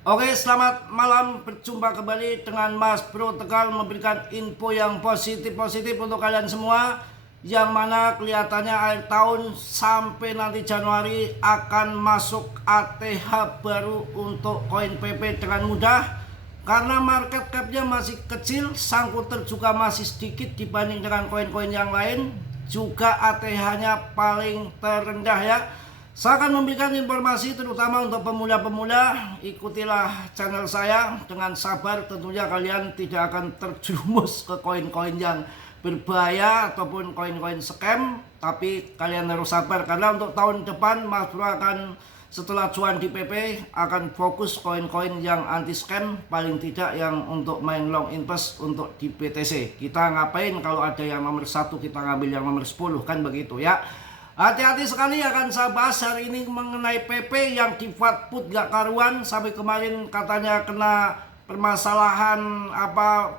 Oke, selamat malam. Berjumpa kembali dengan Mas Bro Tegal memberikan info yang positif-positif untuk kalian semua. Yang mana kelihatannya akhir tahun sampai nanti Januari akan masuk ATH baru untuk koin PP dengan mudah. Karena market capnya masih kecil, sangkuter juga masih sedikit dibanding dengan koin-koin yang lain. Juga ATH-nya paling terendah ya. Saya akan memberikan informasi terutama untuk pemula-pemula. Ikutilah channel saya dengan sabar, tentunya kalian tidak akan terjerumus ke koin-koin yang berbahaya ataupun koin-koin scam. Tapi kalian harus sabar karena untuk tahun depan Mas Bro akan setelah cuan di PP akan fokus koin-koin yang anti scam, paling tidak yang untuk main long invest untuk di BTC. Kita ngapain kalau ada yang nomor 1 kita ngambil yang nomor 10 kan begitu ya. Hati-hati sekali akan saya bahas hari ini mengenai PP yang di put gak karuan. Sampai kemarin katanya kena permasalahan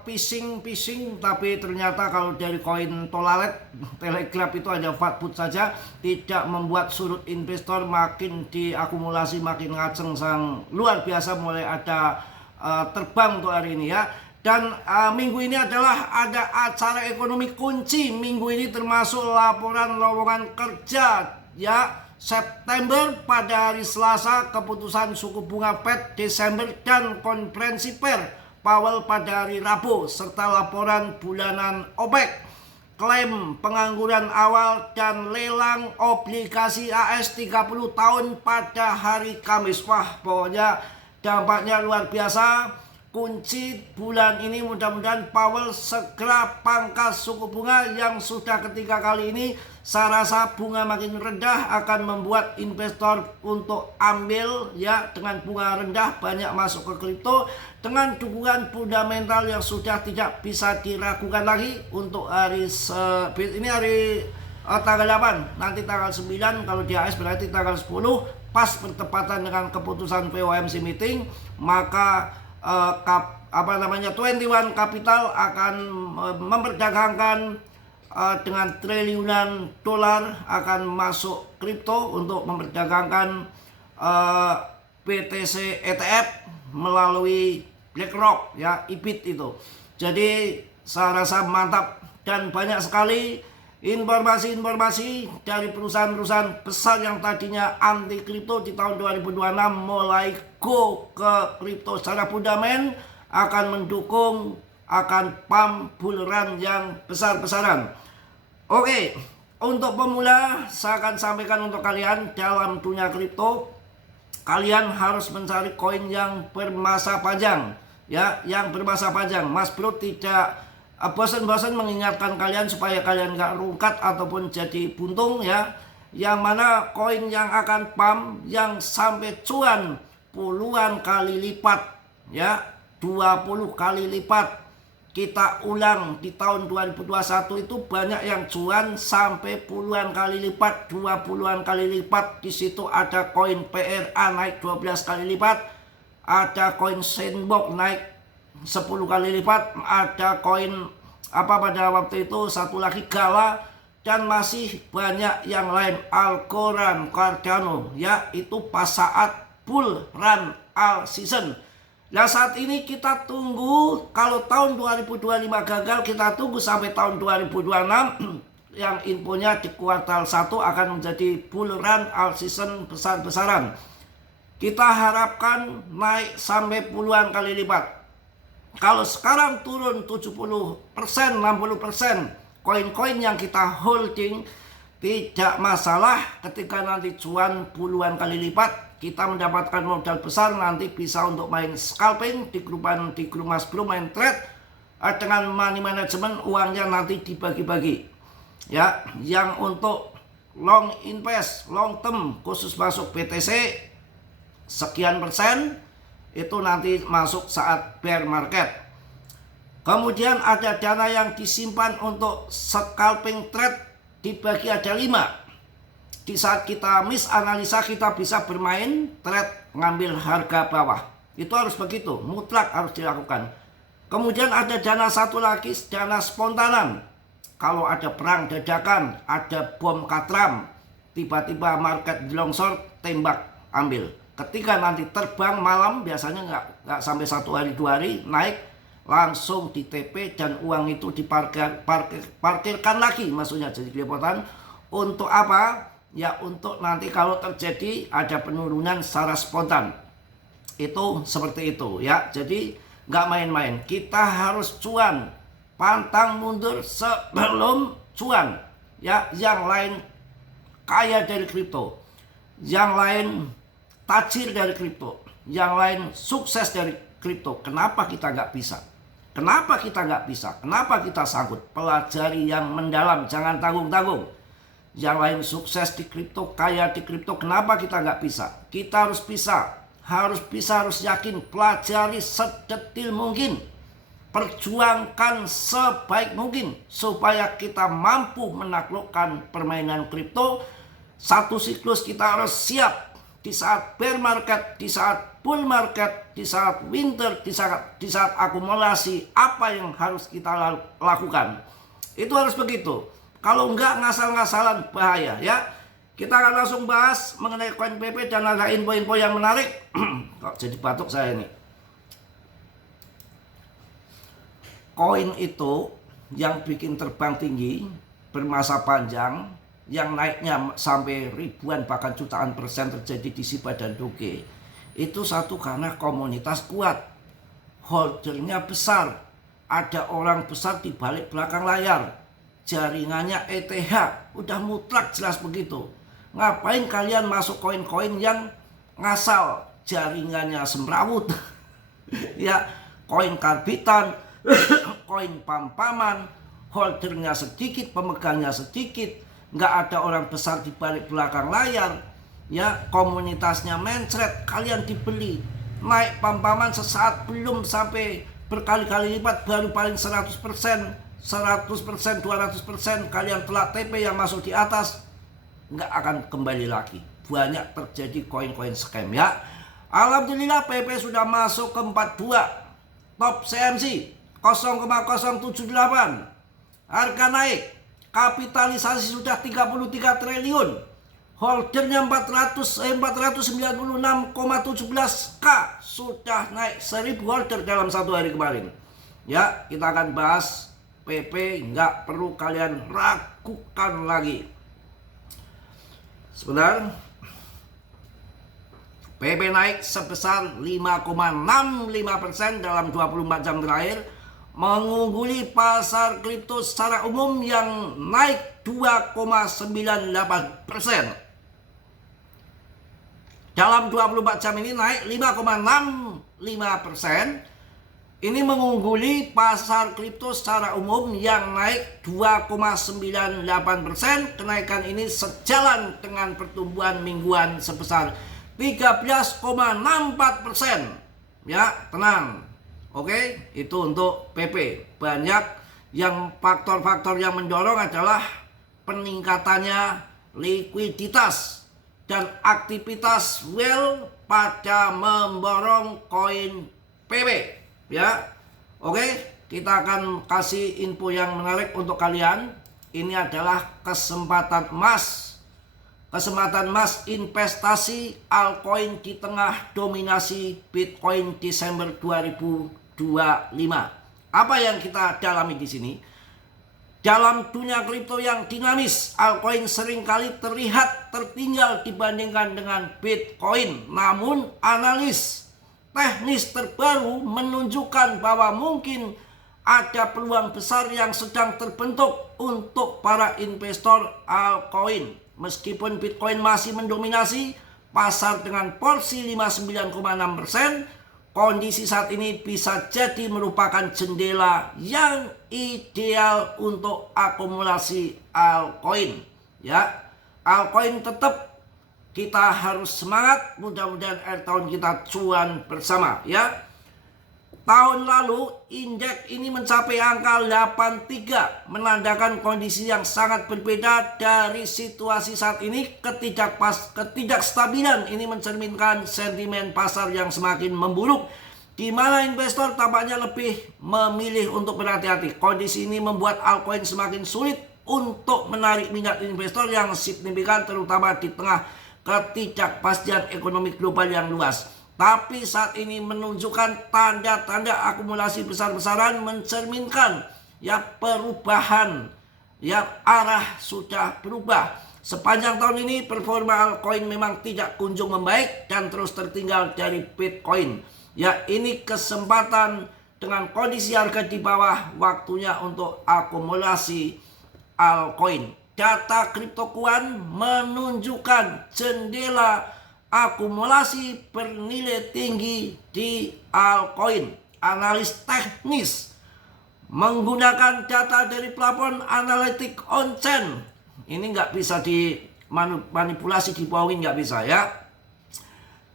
phishing, tapi ternyata kalau dari koin Tolalet Telegraph itu ada put saja, tidak membuat surut investor makin diakumulasi, makin ngaceng sang luar biasa, mulai ada terbang untuk hari ini ya. Dan minggu ini adalah ada acara ekonomi kunci minggu ini, termasuk laporan lowongan kerja ya September pada hari Selasa, keputusan suku bunga Fed Desember, dan konferensi pers Powell pada hari Rabu, serta laporan bulanan OPEC, klaim pengangguran awal, dan lelang obligasi AS 30 tahun pada hari Kamis. Wah, pokoknya dampaknya luar biasa. Kunci bulan ini mudah-mudahan Powell segera pangkas suku bunga yang sudah ketiga kali ini. Saya rasa bunga makin rendah akan membuat investor untuk ambil ya, dengan bunga rendah banyak masuk ke kripto dengan dukungan fundamental yang sudah tidak bisa diragukan lagi. Untuk hari ini hari tanggal 8, nanti tanggal 9 kalau di AS berarti tanggal 10 pas bertepatan dengan keputusan FOMC meeting, maka 21 Capital akan memperdagangkan dengan triliunan dolar akan masuk kripto untuk memperdagangkan BTC ETF melalui BlackRock ya, IBIT itu. Jadi saya rasa mantap dan banyak sekali informasi-informasi dari perusahaan-perusahaan besar yang tadinya anti kripto di tahun 2026 mulai go ke kripto secara fundamental, akan mendukung, akan pump bull run yang besar-besaran. Oke, untuk pemula saya akan sampaikan untuk kalian dalam dunia kripto, kalian harus mencari koin yang bermasa panjang ya, yang bermasa panjang. Mas Bro tidak bosan-bosan mengingatkan kalian supaya kalian gak rungkat ataupun jadi buntung ya. Yang mana koin yang akan pump, yang sampai cuan puluhan kali lipat ya, 20 kali lipat. Kita ulang di tahun 2021 itu banyak yang cuan sampai puluhan kali lipat, 20-an kali lipat. Di situ ada koin PRA naik 12 kali lipat, ada koin Sandbox naik 10 kali lipat, ada koin pada waktu itu satu lagi Gala, dan masih banyak yang lain, Algorand, Cardano ya, itu pas saat bull run all season. Nah saat ini kita tunggu, kalau tahun 2025 gagal kita tunggu sampai tahun 2026 yang infonya di kuartal 1 akan menjadi bull run all season besar-besaran. Kita harapkan naik sampai puluhan kali lipat. Kalau sekarang turun 70%, 60%, koin-koin yang kita holding tidak masalah. Ketika nanti cuan puluhan kali lipat, kita mendapatkan modal besar, nanti bisa untuk main scalping di grup Mas Bro, main trade dengan money management, uangnya nanti dibagi-bagi ya. Yang untuk long invest, long term, khusus masuk BTC sekian persen, itu nanti masuk saat bear market. Kemudian ada dana yang disimpan untuk scalping trade, dibagi ada 5. Di saat kita misanalisa, kita bisa bermain trade ngambil harga bawah. Itu harus begitu, mutlak harus dilakukan. Kemudian ada dana satu lagi, dana spontanan. Kalau ada perang dadakan, ada bom katram, tiba-tiba market longsor, tembak, ambil. Ketika nanti terbang malam, biasanya nggak sampai 1 hari 2 hari naik, langsung di TP dan uang itu diparkirkan lagi, maksudnya jadi kelepotan. Untuk apa? Ya untuk nanti kalau terjadi ada penurunan secara spontan. Itu seperti itu ya. Jadi nggak main-main. Kita harus cuan, pantang mundur sebelum cuan. Ya, yang lain kaya dari kripto, yang lain tajir dari kripto, yang lain sukses dari kripto. Kenapa kita nggak bisa? Kenapa kita nggak bisa? Kenapa kita sangkut? Pelajari yang mendalam, jangan tanggung-tanggung. Yang lain sukses di kripto, kaya di kripto, kenapa kita nggak bisa? Kita harus bisa, harus yakin. Pelajari sedetil mungkin, perjuangkan sebaik mungkin supaya kita mampu menaklukkan permainan kripto. Satu siklus kita harus siap. Di saat bear market, di saat bull market, di saat winter, di saat akumulasi, apa yang harus kita lakukan? Itu harus begitu. Kalau enggak, ngasal-ngasalan bahaya ya. Kita akan langsung bahas mengenai koin PP dan ada info-info yang menarik. Kok jadi batuk saya ini. Koin itu yang bikin terbang tinggi, bermasa panjang, yang naiknya sampai ribuan bahkan jutaan persen terjadi di Shiba dan Doge, itu satu karena komunitas kuat, holdernya besar, ada orang besar di balik belakang layar, jaringannya ETH, udah mutlak jelas begitu. Ngapain kalian masuk koin-koin yang ngasal, jaringannya semrawut? Ya, koin karbitan, koin pam-paman, holdernya sedikit, pemegangnya sedikit, nggak ada orang besar di balik belakang layar, ya, komunitasnya mencret, kalian dibeli, naik pam-paman sesaat, belum sampai berkali-kali lipat, baru paling 100%, 200%, kalian telat TP yang masuk di atas, nggak akan kembali lagi. Banyak terjadi koin-koin scam ya. Alhamdulillah PP sudah masuk ke 42, top CMC 0,078, harga naik, kapitalisasi sudah 33 triliun, holdernya 496,17K, sudah naik 1000 holder dalam 1 hari kemarin. Ya, kita akan bahas PP, nggak perlu kalian ragukan lagi. Sebentar. PP naik sebesar 5,65% dalam 24 jam terakhir, mengungguli pasar kripto secara umum yang naik 2,98%. Dalam 24 jam ini naik 5,65%. Ini mengungguli pasar kripto secara umum yang naik 2,98%. Kenaikan ini sejalan dengan pertumbuhan mingguan sebesar 13,64%. Ya, tenang. Oke, itu untuk PP. Banyak yang faktor-faktor yang mendorong adalah peningkatannya likuiditas dan aktivitas whale pada memborong koin PP. Ya, oke, kita akan kasih info yang menarik untuk kalian. Ini adalah kesempatan emas. Kesempatan emas investasi altcoin di tengah dominasi Bitcoin Desember 2025. Apa yang kita dalami di sini? Dalam dunia kripto yang dinamis, altcoin seringkali terlihat tertinggal dibandingkan dengan Bitcoin. Namun analis teknis terbaru menunjukkan bahwa mungkin ada peluang besar yang sedang terbentuk untuk para investor altcoin. Meskipun Bitcoin masih mendominasi pasar dengan porsi 59,6%, kondisi saat ini bisa jadi merupakan jendela yang ideal untuk akumulasi altcoin. Ya, altcoin tetap kita harus semangat. Mudah-mudahan akhir tahun kita cuan bersama. Ya, tahun lalu indeks ini mencapai angka 83, menandakan kondisi yang sangat berbeda dari situasi saat ini. Ketidakstabilan ini mencerminkan sentimen pasar yang semakin memburuk, di mana investor tampaknya lebih memilih untuk berhati-hati. Kondisi ini membuat altcoin semakin sulit untuk menarik minat investor yang signifikan, terutama di tengah ketidakpastian ekonomi global yang luas. Tapi saat ini menunjukkan tanda-tanda akumulasi besar-besaran mencerminkan ya perubahan, ya arah sudah berubah. Sepanjang tahun ini performa altcoin memang tidak kunjung membaik dan terus tertinggal dari Bitcoin. Ya, ini kesempatan dengan kondisi harga di bawah, waktunya untuk akumulasi altcoin. Data KryptoQuant menunjukkan jendela akumulasi bernilai tinggi di altcoin. Analis teknis menggunakan data dari platform analitik on-chain. Ini nggak bisa dimanipulasi, dibohongin, nggak bisa ya.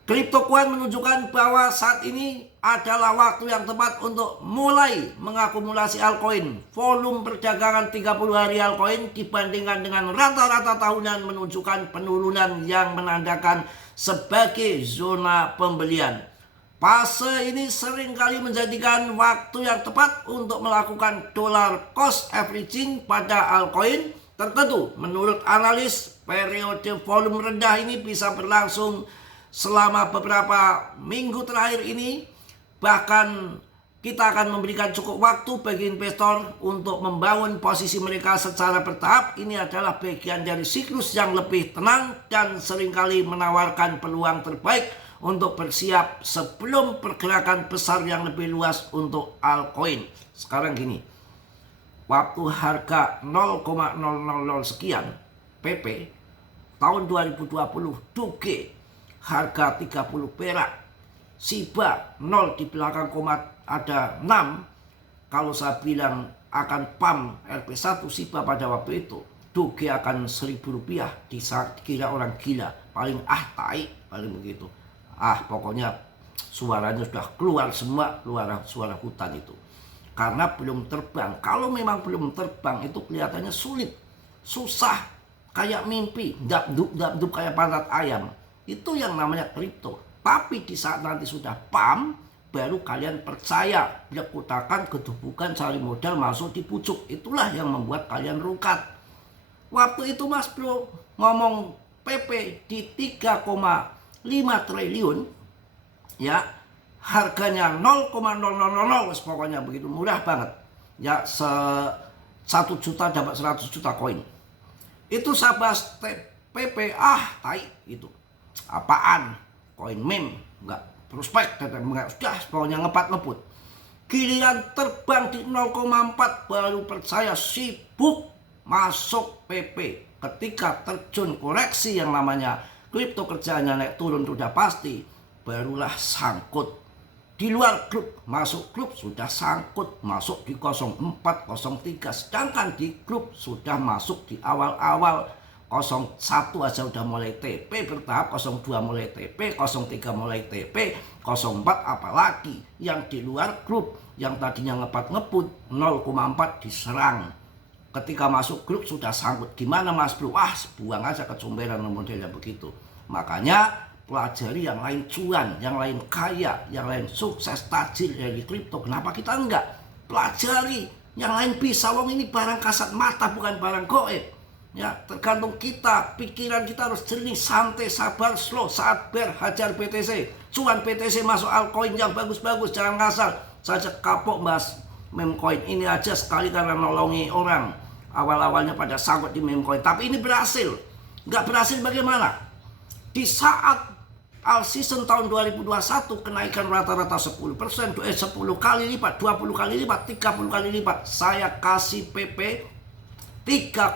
KryptoQuant menunjukkan bahwa saat ini adalah waktu yang tepat untuk mulai mengakumulasi altcoin. Volume perdagangan 30 hari altcoin dibandingkan dengan rata-rata tahunan menunjukkan penurunan yang menandakan sebagai zona pembelian. Fase ini seringkali menjadikan waktu yang tepat untuk melakukan dollar cost averaging pada altcoin tertentu. Menurut analis, periode volume rendah ini bisa berlangsung selama beberapa minggu terakhir ini. Bahkan kita akan memberikan cukup waktu bagi investor untuk membangun posisi mereka secara bertahap. Ini adalah bagian dari siklus yang lebih tenang dan seringkali menawarkan peluang terbaik untuk bersiap sebelum pergerakan besar yang lebih luas untuk altcoin. Sekarang gini, waktu harga 0,000 sekian PP tahun 2020 Doge harga 30 perak, Shiba 0 di belakang koma ada 6. Kalau saya bilang akan pump RP1 Shiba pada waktu itu, Doge akan Rp1.000, dikira orang gila, paling tai, paling begitu. Pokoknya suaranya sudah keluar semua, suara hutan itu. Karena belum terbang. Kalau memang belum terbang itu kelihatannya sulit, susah, kayak mimpi, dap-dup kayak pantat ayam. Itu yang namanya kripto. Tapi di saat nanti sudah pump, baru kalian percaya, lekutakan, kedubukan, cari modal, masuk di pucuk. Itulah yang membuat kalian rungkat. Waktu itu Mas Bro ngomong PP di 3,5 triliun, ya harganya 0,0000, pokoknya begitu murah banget. Ya 1 juta dapat 100 juta koin. Itu saya bahas PP, tai itu. Apaan? Koin meme, enggak prospek, sudah pokoknya ngebut. Giliran terbang di 0,4 baru percaya, sibuk masuk PP. Ketika terjun koreksi yang namanya kripto kerjaannya naik turun sudah pasti, barulah sangkut. Di luar grup, masuk grup sudah sangkut, masuk di 04, 03. Sedangkan di grup sudah masuk di awal-awal. 01 aja udah mulai TP bertahap, 02 mulai TP, 03 mulai TP, 04 apalagi. Yang di luar grup, yang tadinya ngebut 0,4 diserang. Ketika masuk grup sudah sangkut. Gimana Mas Bro? Buang aja kecomberan modelnya begitu. Makanya pelajari yang lain cuan, yang lain kaya, yang lain sukses tajir dari kripto. Kenapa kita enggak? Pelajari yang lain bisa. Wong ini barang kasat mata, bukan barang goib. Ya, tergantung kita, pikiran kita harus jernih, santai, sabar, slow. Saat bear, hajar BTC, cuan BTC masuk altcoin yang bagus-bagus, jangan ngasal. Saja kapok bahas meme coin ini aja sekali karena nolongi orang. Awal-awalnya pada sangkut di meme coin, tapi ini berhasil. Nggak berhasil bagaimana? Di saat all season tahun 2021 kenaikan rata-rata 10%, 10 kali lipat, 20 kali lipat, 30 kali lipat. Saya kasih PP 3,5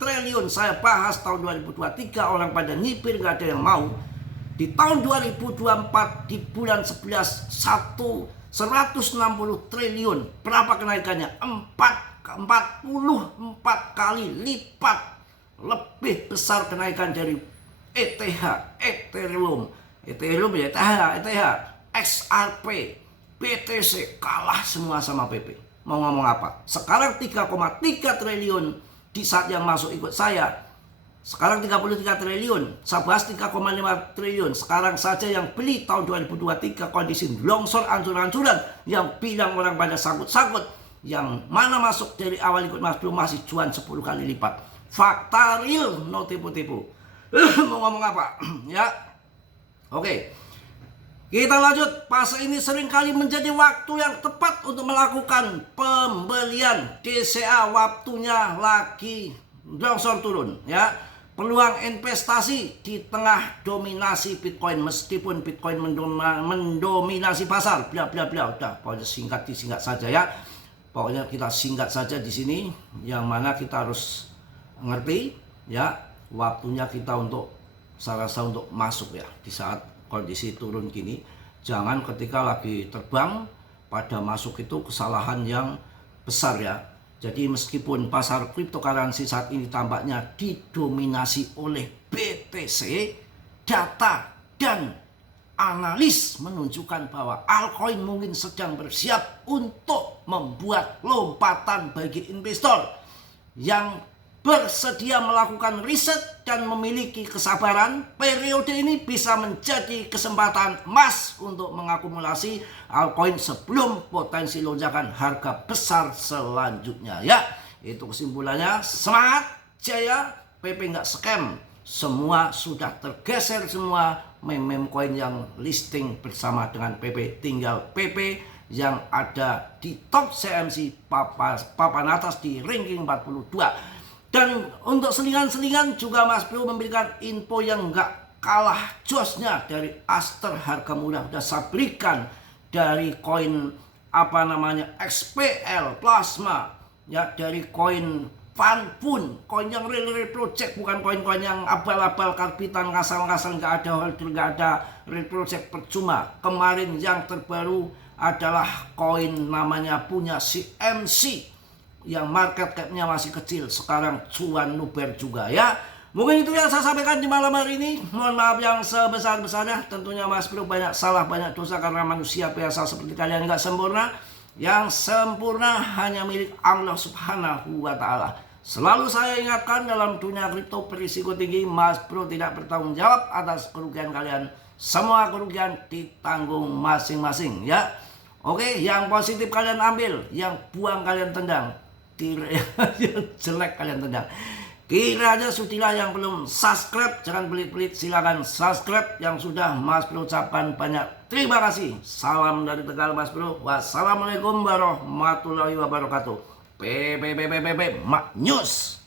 triliun. Saya bahas tahun 2023, orang pada nyipir, nggak ada yang mau. Di tahun 2024 di bulan 11 160 triliun. Berapa kenaikannya? 44 kali lipat. Lebih besar kenaikan dari Ethereum, XRP, BTC kalah semua sama PP. Mau ngomong apa? Sekarang 3,3 triliun di saat yang masuk ikut saya. Sekarang 33 triliun. Saya bahas 3,5 triliun. Sekarang saja yang beli tahun 2023 kondisi longsor, ancur-ancuran. Yang bilang orang pada sangkut-sangkut. Yang mana masuk dari awal ikut Mas Bro masih cuan 10 kali lipat. Fakta real, no tipu-tipu. Mau ngomong apa? Ya. Oke. Kita lanjut. Fase ini seringkali menjadi waktu yang tepat untuk melakukan pembelian DCA. Waktunya lagi longsor turun, ya. Peluang investasi di tengah dominasi Bitcoin, meskipun Bitcoin mendominasi pasar, bla bla bla. Udah, pokoknya disingkat saja ya. Pokoknya kita singkat saja di sini, yang mana kita harus ngerti ya, waktunya kita untuk, saya rasa untuk masuk ya di saat kondisi turun gini. Jangan ketika lagi terbang pada masuk, itu kesalahan yang besar ya. Jadi meskipun pasar cryptocurrency saat ini tampaknya didominasi oleh BTC, data dan analis menunjukkan bahwa altcoin mungkin sedang bersiap untuk membuat lompatan bagi investor yang bersedia melakukan riset dan memiliki kesabaran. Periode ini bisa menjadi kesempatan emas untuk mengakumulasi altcoin sebelum potensi lonjakan harga besar selanjutnya ya. Itu kesimpulannya. Semangat, jaya, PP nggak scam. Semua sudah tergeser, semua meme coin yang listing bersama dengan PP. Tinggal PP yang ada di top CMC papan atas di ranking 42. Dan untuk selingan-selingan juga Mas Bro memberikan info yang nggak kalah josnya dari Aster harga murah. Udah saya berikan dari koin apa namanya XPL Plasma ya, dari koin Fanpun, koin yang real project, bukan koin-koin yang abal-abal karbitan ngasal-ngasal, nggak ada holder, nggak ada real project, percuma. Kemarin yang terbaru adalah koin namanya punya CMC yang market cap-nya masih kecil, sekarang cuan luber juga ya. Mungkin itu yang saya sampaikan di malam hari ini. Mohon maaf yang sebesar-besarnya. Tentunya Mas Bro banyak salah, banyak dosa, karena manusia biasa seperti kalian nggak sempurna. Yang sempurna hanya milik Allah Subhanahu wa Ta'ala. Selalu saya ingatkan, dalam dunia kripto berisiko tinggi, Mas Bro tidak bertanggung jawab atas kerugian kalian. Semua kerugian ditanggung masing-masing ya. Oke, yang positif kalian ambil, yang buang kalian tendang, yang jelek kalian tendang. Kiranya sudilah yang belum subscribe, jangan pelit-pelit, silakan subscribe. Yang sudah, Mas Bro ucapkan banyak terima kasih. Salam dari Tegal Mas Bro. Wassalamualaikum warahmatullahi wabarakatuh. Mak News.